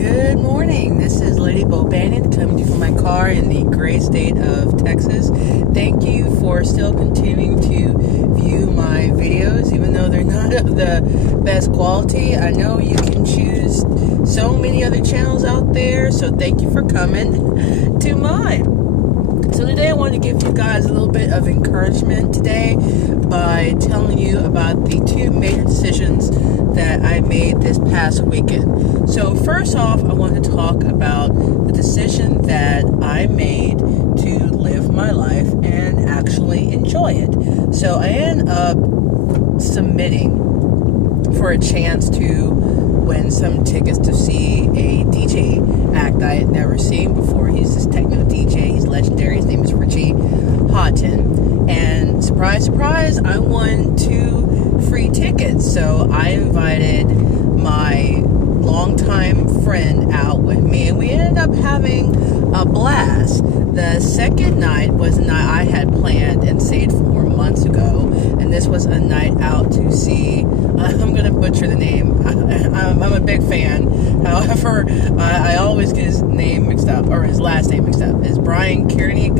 Good morning. This is Lady Bo Bannon coming to you from my car in the great state of Texas. Thank you for still continuing to view my videos, even though they're not of the best quality. I know you can choose so many other channels out there, so thank you for coming to mine. So today I wanted to give you guys a little bit of encouragement today by telling you about the two major decisions that I made this past weekend. So first off, I want to talk about the decision that I made to live my life and actually enjoy it. So I ended up submitting for a chance to win some tickets to see a DJ act I had never seen before. He's this techno DJ. He's legendary. His name is Richie Houghton. And surprise, surprise, I won 2 free tickets. So I invited my longtime friend out with me, and we ended up having a blast. The second night was a night I had planned and saved for months ago, and this was a night out to see, I'm going to butcher the name, I'm a big fan, however, I always get his name mixed up, or his last name mixed up. It's Brian Kearney.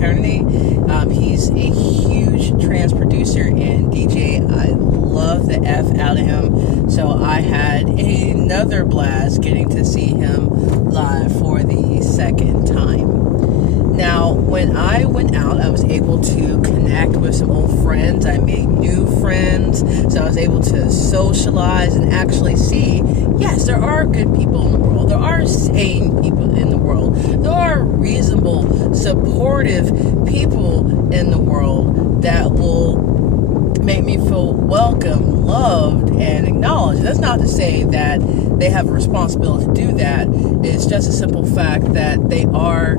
He's a huge trance producer and DJ. I love the F out of him, so I had another blast getting to see him live for the second time. Now, when I went out, I was able to connect with some old friends. I made new friends, so I was able to socialize and actually see, yes, there are good people in the world. There are sane people in the world. There are reasonable, supportive people in the world that will make me feel welcome, loved, and acknowledged. That's not to say that they have a responsibility to do that. It's just a simple fact that they are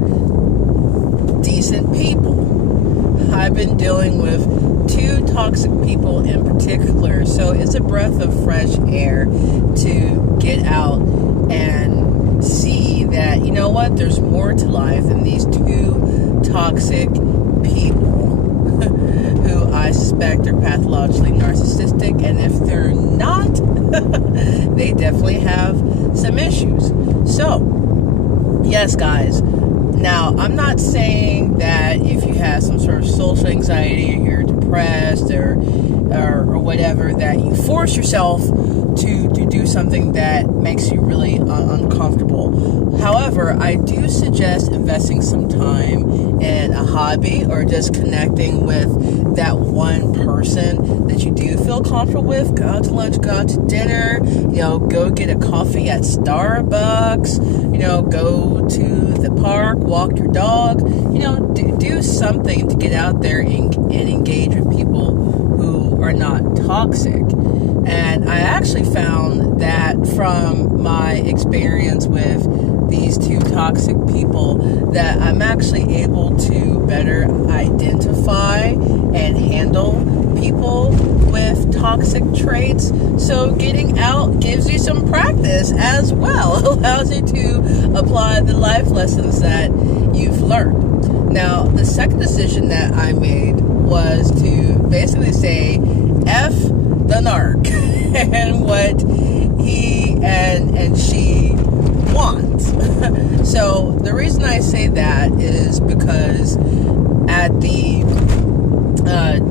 decent people. I've been dealing with 2 toxic people in particular, so it's a breath of fresh air to get out and see that, you know what, there's more to life than these 2 toxic people who I suspect are pathologically narcissistic, and if they're not, they definitely have some issues. So, yes, guys. Now, I'm not saying that if you have some sort of social anxiety, or you're depressed, or whatever, that you force yourself to do something that makes you really uncomfortable. However, I do suggest investing some time in a hobby, or just connecting with that one person that you do feel comfortable with. Go out to lunch, go out to dinner, go get a coffee at Starbucks, go to the park, walk your dog, do something to get out there and engage with people who are not toxic. And I actually found that from my experience with these 2 toxic people, that I'm actually able to better identify and handle people with toxic traits. So getting out gives you some practice as well. It allows you to apply the life lessons that you've learned. Now, the second decision that I made was to basically say F the Narc and what he and she wants. So the reason I say that is because at the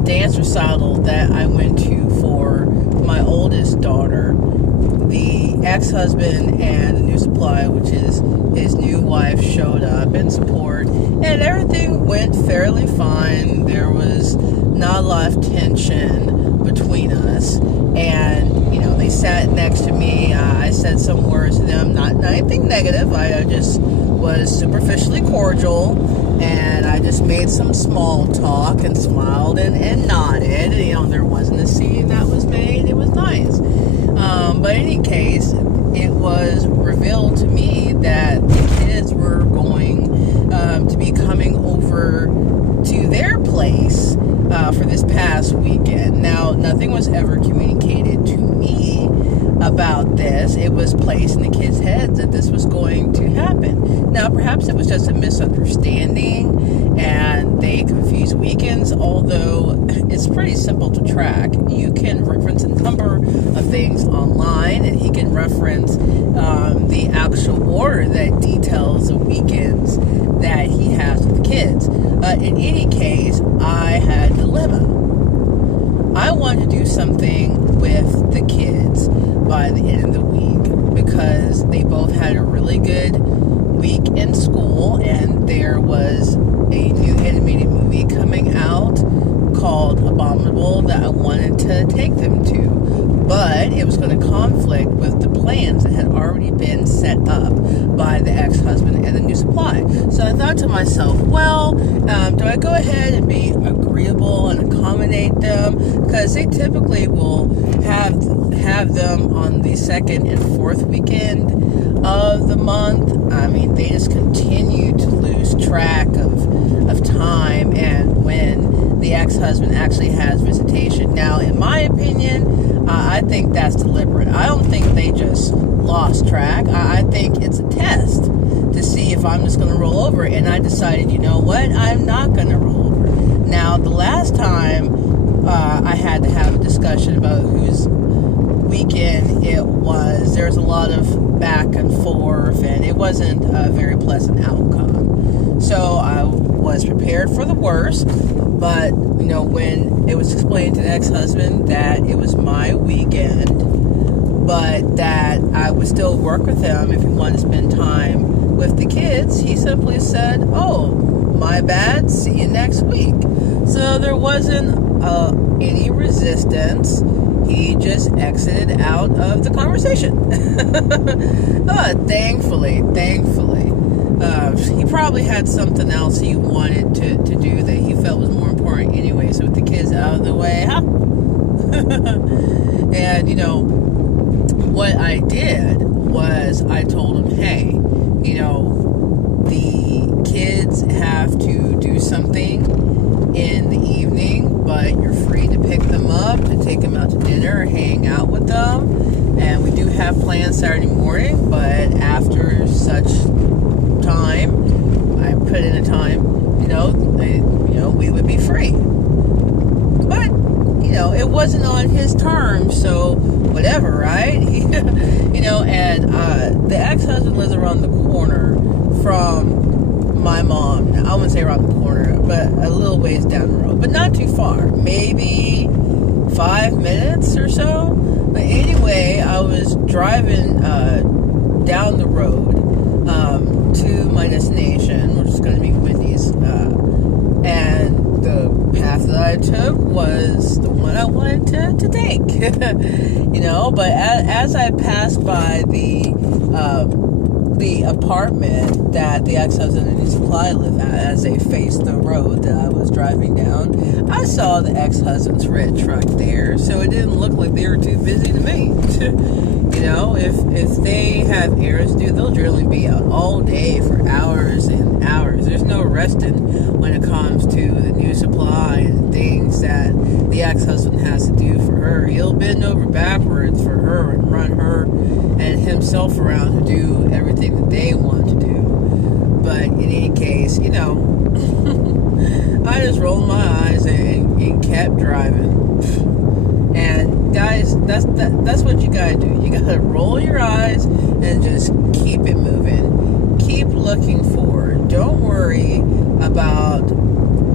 dance recital that I went to for my oldest daughter, the ex-husband and the new supply, which is his new wife, showed up in support, and everything went fairly fine. There was not a lot of tension between us, and they sat next to me. I said some words to them, not anything negative. I just was superficially cordial, and I just made some small talk and smiled and nodded. There wasn't a scene that was made. It was nice. But in any case, it was revealed to me that the kids were going to be coming over to their place for this past weekend. Now, nothing was ever communicated to me about this. It was placed in the kids' heads that this was going to happen. Now, perhaps it was just a misunderstanding and they confused weekends, although it's pretty simple to track. You can reference a number of things online, and he can reference the actual order But in any case, I had a dilemma. I wanted to do something with the kids by the end of the week because they both had a really good week in school, and there was a new animated movie coming out called Abominable that I wanted to take them to, but it was going to conflict with the plans that had already been set up by the ex-husband and the new supply. So I thought to myself, well, do I go ahead and be agreeable and accommodate them, because they typically will have them on the second and fourth weekend of the month. I mean, they just continue to lose track of time and when the ex-husband actually has visitation. Now, in my opinion, I think that's deliberate. I don't think they just lost track. I think it's a test to see if I'm just going to roll over. And I decided, you know what? I'm not going to roll over. Now, the last time I had to have a discussion about whose weekend it was, there's a lot of back and forth, and it wasn't a very pleasant outcome. So I was prepared for the worst, but when it was explained to the ex-husband that it was my weekend, but that I would still work with him if he wanted to spend time with the kids, he simply said, "Oh, my bad, see you next week." So there wasn't any resistance. He just exited out of the conversation. Thankfully. He probably had something else he wanted to do that he felt was more important anyway. So with the kids out of the way, and what I did was I told him, hey, the kids have to do something in the evening, but you're free to pick them up, to take them out to dinner or hang out with them. And we do have plans Saturday morning, but after such time, I put in a time, we would be free. But, it wasn't on his terms, so whatever, right? And the ex-husband lives around the corner from my mom. Now, I wouldn't say around the corner, but a little ways down the road, but not too far, maybe 5 minutes or so. But anyway, I was driving down the road to my destination, which is going to be Wendy's, and the path that I took was the one I wanted to take. But as I passed by the apartment that the ex-husband and his supply live at, as they faced the road that I was driving down, I saw the ex-husband's red truck there, so it didn't look like they were too busy to me. If they have errands to do, they'll generally be out all day for hours and hours. There's no resting when it comes to the new supply and things that the ex-husband has to do for her. He'll bend over backwards for her and run her and himself around to do everything that they want to do. But in any case, I just rolled my eyes and kept driving. And guys, that's what you gotta do. You gotta roll your eyes and just keep it moving. Keep looking forward. Don't worry about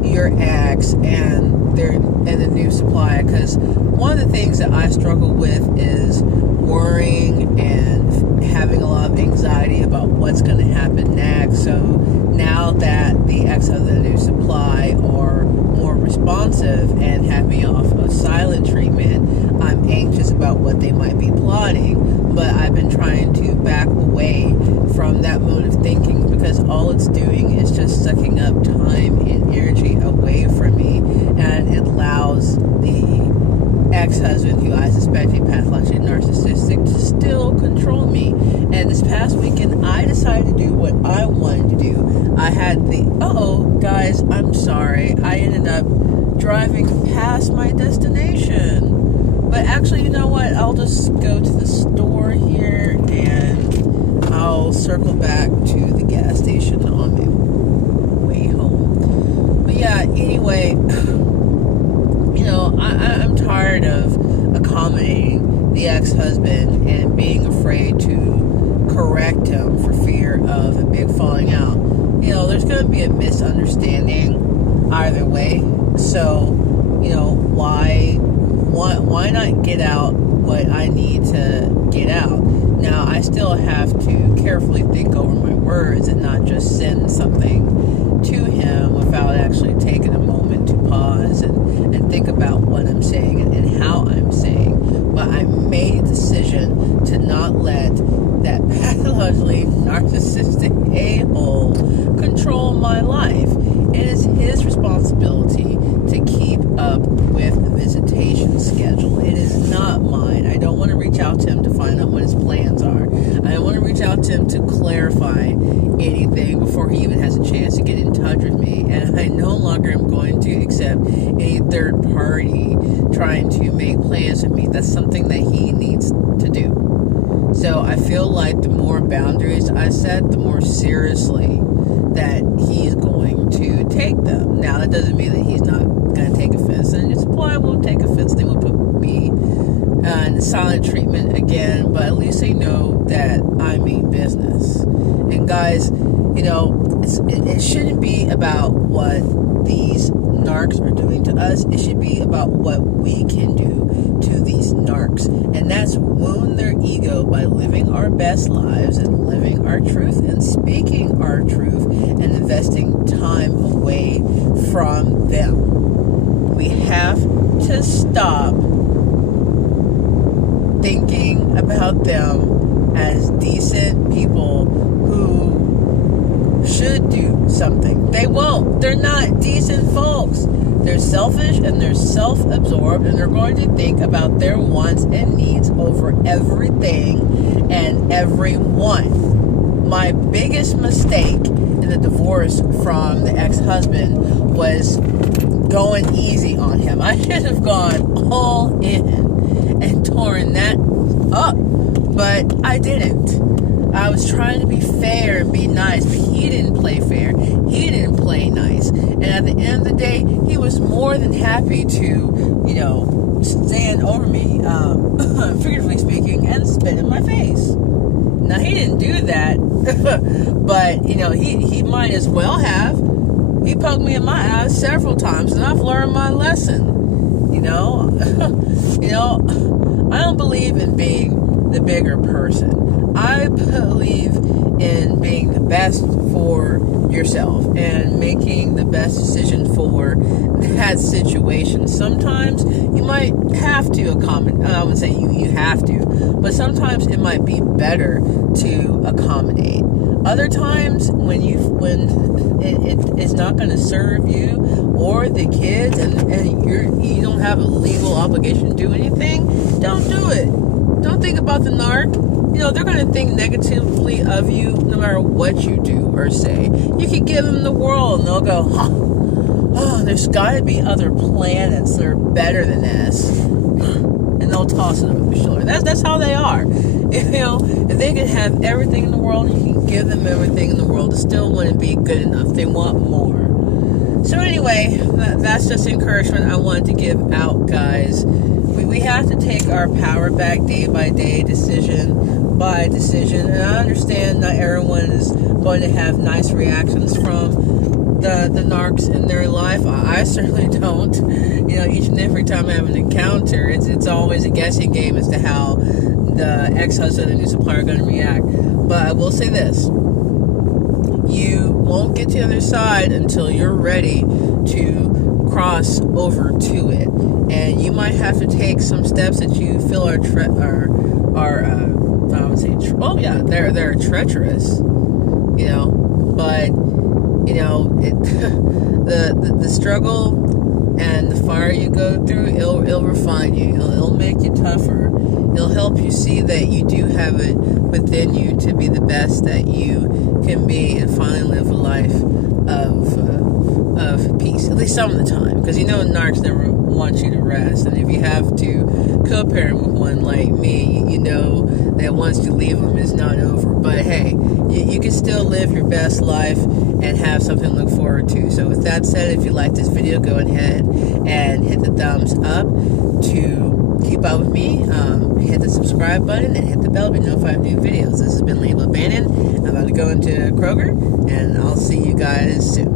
your ex and the new supplier, because one of the things that I struggle with is worrying and having a lot of anxiety about what's going to happen next. So now that the ex of the new supply are more responsive and have me off of silent treatment, I'm anxious about what they might be plotting. But I've been trying to back away from that mode of thinking, because all it's doing is just sucking up time and energy away from me, and it allows the ex-husband, who I suspect is pathologically narcissistic, to still control me. And this past weekend, I decided to do what I wanted to do. I had guys, I'm sorry, I ended up driving past my destination. But actually, you know what? I'll just go to the store here and I'll circle back to the gas station on my way home. But yeah, anyway, I'm tired of accommodating the ex-husband and being afraid to correct him for fear of a big falling out. There's going to be a misunderstanding either way. So, why not get out what I need to get out? Now, I still have to carefully think over my words and not just send something to him without actually taking a moment to pause and think about what I'm saying and how I'm saying. But I made a decision to not let that pathologically narcissistic a-hole control my life. It is his responsibility to keep up with the visitation schedule. It is not mine. I don't want to reach out to him to find out what his plans are. I don't want to reach out to him to clarify anything before he even has a chance to get in touch with me. And I no longer am going to accept any third party trying to make plans with me. That's something that he needs to do. So I feel like the more boundaries I set, the more seriously that he's going to take them. Now, that doesn't mean that he's not going to take offense, and his employer will take offense. They will put me in silent treatment again, but at least they know that I mean business. And guys, it shouldn't be about what these narcs are doing to us. It should be about what we can do to these narcs, and that's wound their ego by living our best lives and living our truth and speaking our truth and investing time away from them. We have to stop thinking about them as decent people who should do something. They won't. They're not decent folks. They're selfish and they're self-absorbed, and they're going to think about their wants and needs over everything and everyone. My biggest mistake in the divorce from the ex-husband was going easy on him. I should have gone all in and torn that up, but I didn't. I was trying to be fair and be nice, but he didn't play fair. He didn't play nice. And at the end of the day, he was more than happy to, stand over me, figuratively speaking, and spit in my face. Now, he didn't do that, but, he might as well have. He poked me in my eye several times, and I've learned my lesson. I don't believe in being the bigger person. I believe in being the best for yourself and making the best decision for that situation. Sometimes you might have to accommodate. I wouldn't say you have to, but sometimes it might be better to accommodate. Other times when it's not going to serve you or the kids, and you don't have a legal obligation to do anything, don't do it. Don't think about the narc. They're going to think negatively of you no matter what you do or say. You can give them the world and they'll go, there's got to be other planets that are better than this. And they'll toss it over your shoulder. That's how they are. If they could have everything in the world, you can give them everything in the world. It still wouldn't be good enough. They want more. So anyway, that's just encouragement I wanted to give out, guys. We have to take our power back day by day, decision by decision. And I understand not everyone is going to have nice reactions from the narcs in their life. I certainly don't. Each and every time I have an encounter, it's always a guessing game as to how the ex-husband and new supplier are going to react. But I will say this. You won't get to the other side until you're ready to cross over to it. And you might have to take some steps that you feel are I would say, they're treacherous, but, the struggle and the fire you go through, it'll refine you. It'll make you tougher. It'll help you see that you do have it within you to be the best that you can be and finally live a life of peace, at least some of the time. Because narcs never want you to rest. And if you have to co-parent with one like me, you know that once you leave them, it's not over. But hey, you can still live your best life and have something to look forward to. So with that said, if you like this video, go ahead and hit the thumbs up to keep up with me. Hit the subscribe button and hit the bell to be notified of new videos. This has been Label Bannon. I'm about to go into Kroger, and I'll see you guys soon.